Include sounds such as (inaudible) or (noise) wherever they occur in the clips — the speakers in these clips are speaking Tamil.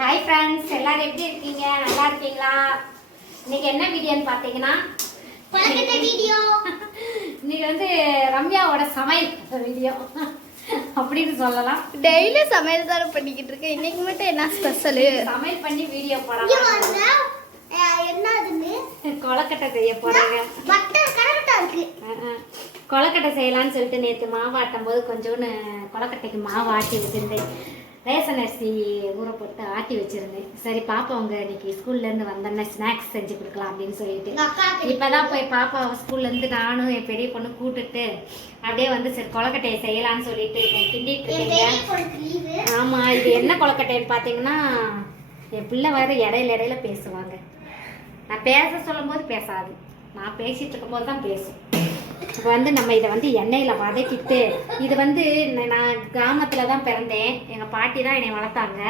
ஹாய் ஃப்ரெண்ட்ஸ் எல்லாரும் எப்படி இருக்கீங்க? நல்லா இருக்கீங்களா? இன்னைக்கு என்ன வீடியோன்னு பார்த்தீங்கன்னா வீடியோ இன்னைக்கு வந்து ரம்யாவோட சமையல் வீடியோ அப்படின்னு சொல்லலாம். டெய்லி சமையல் தானே பண்ணிக்கிட்டு இருக்கேன் இன்னைக்கு மட்டும் என்ன ஸ்பெஷலு சமையல் பண்ணி வீடியோ போடலாம். என்னதுன்னு? (laughs) கொலக்கட்டை செய்ய போறாங்க. கொலக்கட்டை செய்யலாம்னு சொல்லிட்டு நேற்று மாவு ஆட்டும் போது கொஞ்சோன்னு கொலக்கட்டைக்கு மாவு ஆட்டி வச்சிருந்தேன் ரேஷன் அரிசி ஊற போட்டு ஆட்டி வச்சிருந்தேன். சரி பாப்பா அவங்க இன்னைக்கு ஸ்கூல்ல இருந்து வந்தோன்னே ஸ்நாக்ஸ் செஞ்சு கொடுக்கலாம் அப்படின்னு சொல்லிட்டு. அக்காக்கு இப்பதான் போய் பாப்பா ஸ்கூல்ல இருந்து நானும் என் பெரிய பொண்ணு கூட்டுட்டு அப்படியே வந்து சரி கொலக்கட்டையை செய்யலாம்னு சொல்லிட்டு இப்போ கிண்டிட்டு இருக்கேங்க. பெரிய பொண்ணுக்கு லீவு ஆமா இது என்ன கொலக்கட்டைன்னு பாத்தீங்கன்னா என் பிள்ளை வேற இடையில இடையில பேசுவாங்க. நான் பேச சொல்லும்போது பேசாது. நான் பேசிட்டு இருக்கும்போது தான் பேசும். இப்போ வந்து நம்ம இதை வந்து எண்ணெயில் வதக்கிட்டு இது வந்து நான் கிராமத்தில் தான் பிறந்தேன். எங்கள் பாட்டி தான் என்னை வளர்த்தாங்க.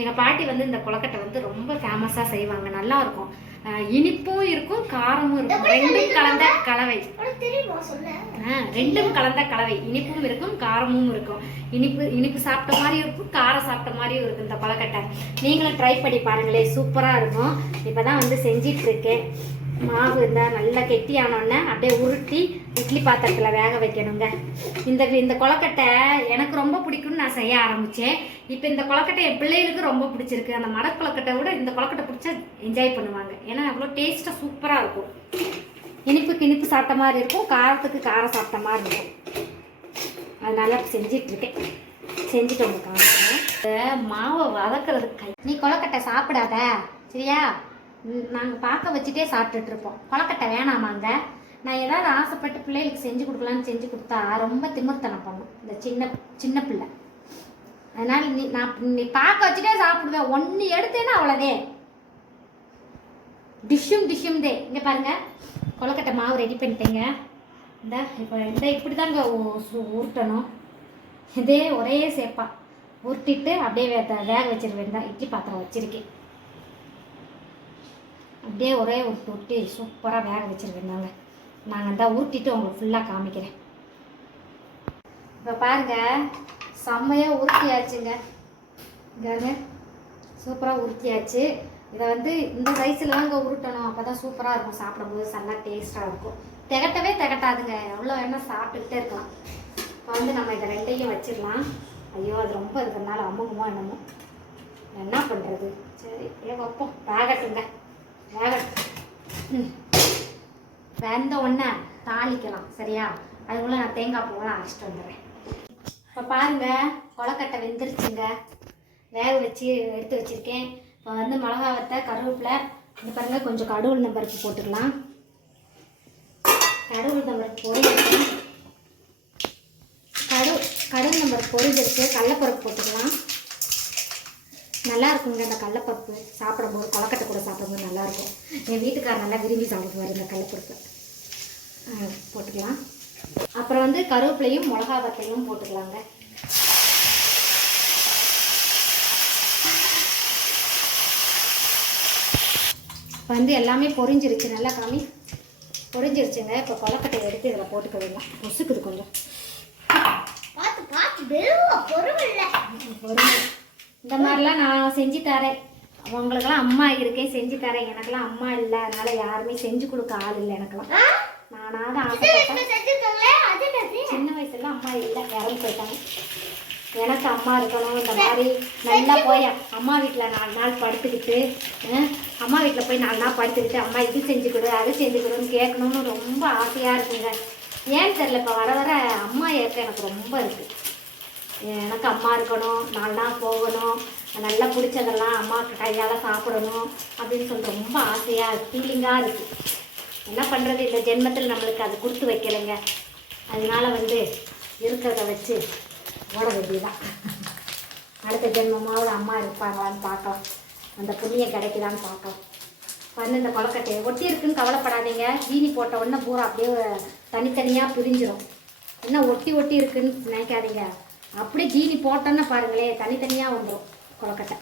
எங்கள் பாட்டி வந்து இந்த கொலக்கட்டை வந்து ரொம்ப ஃபேமஸாக செய்வாங்க. நல்லா இருக்கும். இனிப்பும் இருக்கும் காரமும் இருக்கும். ரெண்டும் கலந்த கலவை. ரெண்டும் கலந்த கலவை. இனிப்பும் இருக்கும் காரமும் இருக்கும். இனிப்பு இனிப்பு சாப்பிட்ட மாதிரியும் இருக்கும் காரம் சாப்பிட்ட மாதிரியும் இருக்கும் இந்த கொலக்கட்டை நீங்களும் ட்ரை பண்ணி பாருங்களே சூப்பராக இருக்கும். இப்போ தான் வந்து செஞ்சிட்டு இருக்கேன். மாவு இருந்தால் நல்லா கெட்டியானோடனே அப்படியே உருட்டி இட்லி பாத்திரத்தில் வேக வைக்கணுங்க. இந்த இந்த கொலக்கட்டை எனக்கு ரொம்ப பிடிக்கும்னு நான் செய்ய ஆரம்பித்தேன் இப்போ இந்த கொலக்கட்டை என் பிள்ளைகளுக்கு ரொம்ப பிடிச்சிருக்கு. அந்த மட கொலக்கட்டை விட இந்த கொலக்கட்டை பிடிச்சா என்ஜாய் பண்ணுவாங்க. ஏன்னா அவ்வளோ டேஸ்ட்டாக சூப்பராக இருக்கும். இனிப்புக்கு இனிப்பு சாப்பிட்ட மாதிரி இருக்கும். காரத்துக்கு காரம் சாப்பிட்ட மாதிரி இருக்கும். அதனால் செஞ்சிட்ருக்கேன். செஞ்சுட்டு உங்களுக்கு மாவை வதக்குறது நீ கொலக்கட்டை சாப்பிடாத. சரியா? நாங்கள் பார்க்க வச்சுட்டே சாப்பிட்டுட்டு இருப்போம். கொலக்கட்டை வேணாமாங்க நான் ஏதாவது ஆசைப்பட்டு பிள்ளைகளுக்கு செஞ்சு கொடுக்கலான்னு செஞ்சு கொடுத்தா ரொம்ப திமிர்த்தனம் பண்ணும். இந்த சின்ன சின்ன பிள்ளை. அதனால் நீ நான் நீ பார்க்க வச்சுட்டே சாப்பிடுவேன். ஒன்று எடுத்தேன்னா அவ்வளோதே. டிஷ்ஷும் டிஷ்ஷும் தே இங்கே பாருங்கள் கொலக்கட்டை மாவு ரெடி பண்ணிட்டேங்க. இந்த இப்போ இந்த இப்படி தாங்க உருட்டணும் இதே ஒரே சேப்பா. உருட்டிட்டு அப்படியே வேக வச்சிருவேன். தான் இட்லி பாத்திரம் வச்சுருக்கேன். அப்படியே ஒரே ஒரு உருட்டி சூப்பராக வேக வச்சுருக்கேன் நாங்கள் நாங்கள் தான் உருட்டிட்டு உங்களுக்கு ஃபுல்லாக காமிக்கிறேன். இப்போ பாருங்க செம்மையாக உருட்டியாச்சுங்க. இங்கே சூப்பராக உருட்டியாச்சு. இதை வந்து இந்த ரைஸில் தாங்க உருட்டணும். அப்போ தான் சூப்பராக இருக்கும். சாப்பிடும்போது நல்லா டேஸ்ட்டாக இருக்கும். திகட்டவே திகட்டாதுங்க. எவ்வளோ வேணால் சாப்பிட்டுக்கிட்டே இருக்கலாம். இப்போ வந்து நம்ம இதை ரெண்டையும் வச்சிடலாம். ஐயோ அது ரொம்ப இருக்கிறதுனால அம்முகுமோ என்னமோ. என்ன பண்ணுறது சரி ஏ வைப்போம். பேகட்டுங்க வேகட்டும் ம். வெந்த உடனே தாளிக்கலாம் சரியா? அதுக்குள்ளே நான் தேங்காய் பூவெல்லாம் அரைச்சிட்டு வந்துடுறேன். இப்போ பாருங்கள் கொலக்கட்டை வெந்துருச்சுங்க. வேக வச்சு எடுத்து வச்சுருக்கேன். இப்போ வந்து மிளகா வத்த கருவேப்பிலை இந்த பாருங்கள் கொஞ்சம் கடுகு பருப்பு போட்டுக்கலாம். கடுகு பருப்பு பொரிஞ்சிருக்கு கடு கடுகு பருப்பு பொரிஞ்சிருக்கு கடலப்பருப்பு போட்டுக்கலாம். நல்லா இருக்குங்க இந்த கடலப்பருப்பு. சாப்பிடும்போது கொலக்கட்டை கூட சாப்பிடும்போது நல்லா இருக்கும் என் வீட்டுக்காரர் நல்லா விரும்பி சாப்பிடுவார் இந்த கடலப்பருப்பு. போட்டுக்கலாம். அப்புறம் வந்து கருவேப்பிலையும் மிளகா வத்தையும் போட்டுக்கலாங்க. இப்போ வந்து எல்லாமே பொரிஞ்சிருச்சு நல்லா காமி. பொரிஞ்சிருச்சுங்க. இப்போ கொலக்கட்டையை எடுத்து இதில் போட்டுக்க வேண்டாம். பொசுக்குது கொஞ்சம். பார்த்து பார்த்து பொறுமை. இந்த மாதிரிலாம் நான் செஞ்சு தரேன். உங்களுக்கெல்லாம் அம்மா இருக்கேன் செஞ்சு தரேன். எனக்கெல்லாம் அம்மா இல்லை. அதனால யாருமே செஞ்சு கொடுக்க ஆள் இல்லை எனக்கெல்லாம். நானாவது ஆசைப்பட்டேன் சின்ன வயசுல அம்மா இல்லை. இறந்து போயிட்டாங்க. எனக்கு அம்மா இருக்கணும் இந்த மாதிரி. நல்லா போய் அம்மா வீட்டில் நாலு நாள் படுத்துக்கிட்டு அம்மா வீட்டில் போய் நாலு நாள் படுத்துக்கிட்டு அம்மா இது செஞ்சு கொடு அது செஞ்சு கொடுன்னு கேட்கணும்னு ரொம்ப ஆசையாக இருக்குங்க. ஏன்னு தெரியல இப்போ வர வர அம்மா ஏற்க எனக்கு ரொம்ப இருக்குது எனக்கு அம்மா இருக்கணும் நாலு போகணும் நல்லா பிடிச்சதெல்லாம் அம்மாவுக்கு கையால் சாப்பிடணும் அப்படின்னு சொல்லி ரொம்ப ஆசையாக ஃபீலிங்காக இருக்குது என்ன பண்ணுறது இந்த ஜென்மத்தில் நம்மளுக்கு அது கொடுத்து வைக்கலைங்க. அதனால் வந்து இருக்கிறத வச்சு ஓட வேண்டியதான் அடுத்த ஜென்மமாவது அம்மா இருப்பாங்களான்னு பார்க்கலாம். அந்த புண்ணியம் கிடைக்குதான்னு பார்க்கலாம். வந்து இந்த கொலக்கட்டையை ஒட்டி இருக்குன்னு கவலைப்படாதீங்க. ஜீனி போட்ட உடனே பூரா அப்படியே தனித்தனியாக பிரிஞ்சிடும் என்ன ஒட்டி ஒட்டி இருக்குன்னு நினைக்காதீங்க. அப்படியே ஜீனி போட்டோன்னா பாருங்களேன் தனித்தனியாக வந்துடும் கொலக்கட்டை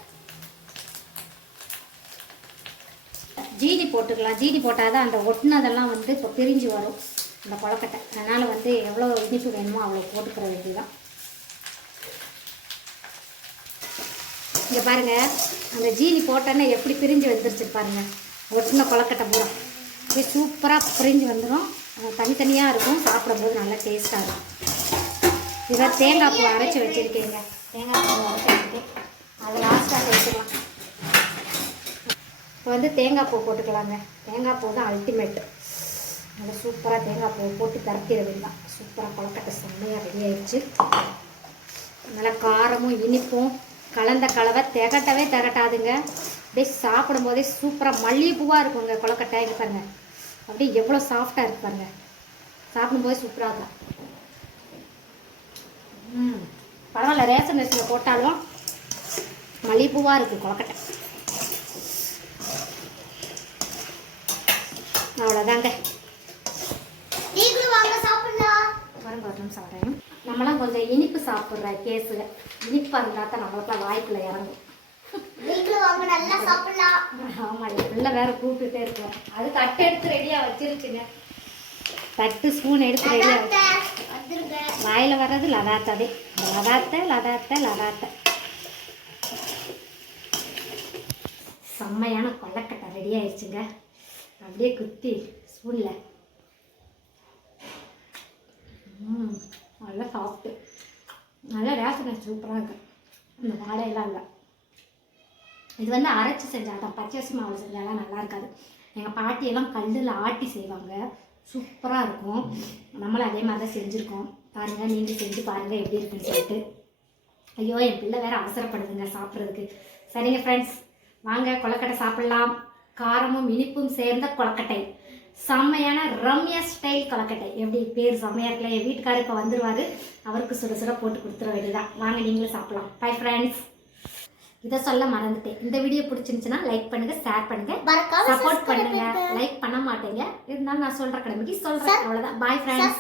ஜீனி போட்டுக்கலாம். ஜீனி போட்டால் தான் அந்த ஒட்டினதெல்லாம் வந்து இப்போ பிரிஞ்சு வரும் அந்த கொலக்கட்டை அதனால் வந்து எவ்வளோ இனிப்பு வேணுமோ அவ்வளோ போட்டுக்கிற வேண்டியதுதான். இங்கே பாருங்கள் அந்த ஜீனி போட்டோன்னே எப்படி பிரிஞ்சு வந்துருச்சு பாருங்க. ஒட்டின கொலக்கட்டை பூரா. அப்படியே சூப்பராக பிரிஞ்சு வந்துடும் தனித்தனியாக இருக்கும் சாப்பிடும்போது நல்லா டேஸ்ட்டாக இருக்கும். இதை தேங்காய் பூ அரைச்சி வச்சுருக்கீங்க. தேங்காய் பூ அரைச்சி வச்சுருக்கேன். அதை லாஸ்ட்டாக சேர்த்துக்கலாம். இப்போ வந்து தேங்காய் பூ போட்டுக்கலாங்க. தேங்காய் பூ தான் அல்டிமேட் நல்லா சூப்பராக தேங்காய் பூ போட்டு பரட்டிட வேண்டாம். சூப்பராக கொழக்கட்டை செம்மையாக ரெடி ஆயிடுச்சு. நல்லா காரமும் இனிப்பும் கலந்த கலவை திகட்டவே திகட்டாதுங்க. அப்படியே சாப்பிடும் போதே சூப்பராக மல்லிகைப்பூவாக இருக்குங்க கொலக்கட்டை இங்கே அப்படியே எவ்வளோ சாஃப்டாக இருக்கு சாப்பிடும்போதே சூப்பராக இருக்கும் ம். பரவாயில்ல ரேஷன் அரிசியில் போட்டாலும் மல்லிகைப்பூவாக இருக்குது கொலக்கட்டை அவ்வளோதாங்க வரும் ஒரு நிமிஷம் வரேன். நம்மளாம் கொஞ்சம் இனிப்பு சாப்பிட்ற கேஸுங்க இனிப்பாக இருந்தால் தான் நம்மளுக்குலாம் வாய்க்குள்ள இறங்கும். ஆமாம் என் பிள்ளை வேற கூப்பிட்டுட்டே இருக்கேன். அது தட்டு எடுத்து ரெடியாக வச்சிருச்சுங்க. தட்டு ஸ்பூன் எடுத்து ரெடியாக வச்சு வாயில் வர்றது லதாத்ததே. லதாத்த லதாத்த லதாத்த. செம்மையான கொல்லக்கட்டை ரெடி ஆயிடுச்சுங்க. அப்படியே குத்தி ஸ்பூனில் நல்லா சாப்பிட்டு நல்லா ரேஷன் சூப்பராக இருக்கு. அந்த வாடையெல்லாம் இல்லை. இது வந்து அரைச்சி செஞ்சால் தான் பச்சரிசி மாவு செஞ்சாலாம் நல்லா இருக்காது. எங்கள் பாட்டியெல்லாம் கல்லில் ஆட்டி செய்வாங்க. சூப்பராக இருக்கும். நம்மளும் அதே மாதிரி தான் செஞ்சுருக்கோம். பாருங்கள் நீங்கள் செஞ்சு பாருங்கள் எப்படி இருக்குன்னு சொல்லிட்டு. ஐயோ என் பிள்ளை வேற அவசரப்படுதுங்க சாப்பிட்றதுக்கு. சரிங்க ஃப்ரெண்ட்ஸ் வாங்க கொலக்கட்டை சாப்பிட்லாம். காரமும் இனிப்பும் சேர்ந்த கொலக்கட்டை செம்மையான ரம்யா ஸ்டைல் கொலக்கட்டை எப்படி? பேர் செம்மையாக இருக்கல என் வீட்டுக்காரர் இப்போ வந்துடுவார் அவருக்கு சுட சுட போட்டு கொடுத்துட வேண்டியதான் வாங்க நீங்களும் சாப்பிட்லாம். பை ஃப்ரெண்ட்ஸ் இதை சொல்ல மறந்துட்டேன். இந்த வீடியோ பிடிச்சிருந்துச்சுன்னா லைக் பண்ணுங்க ஷேர் பண்ணுங்க. சப்போர்ட் பண்ணுங்க. லைக் பண்ண மாட்டீங்க. இருந்தாலும் நான் சொல்ற கடமைக்கு சொல்றேன். அவ்வளவுதான். Bye friends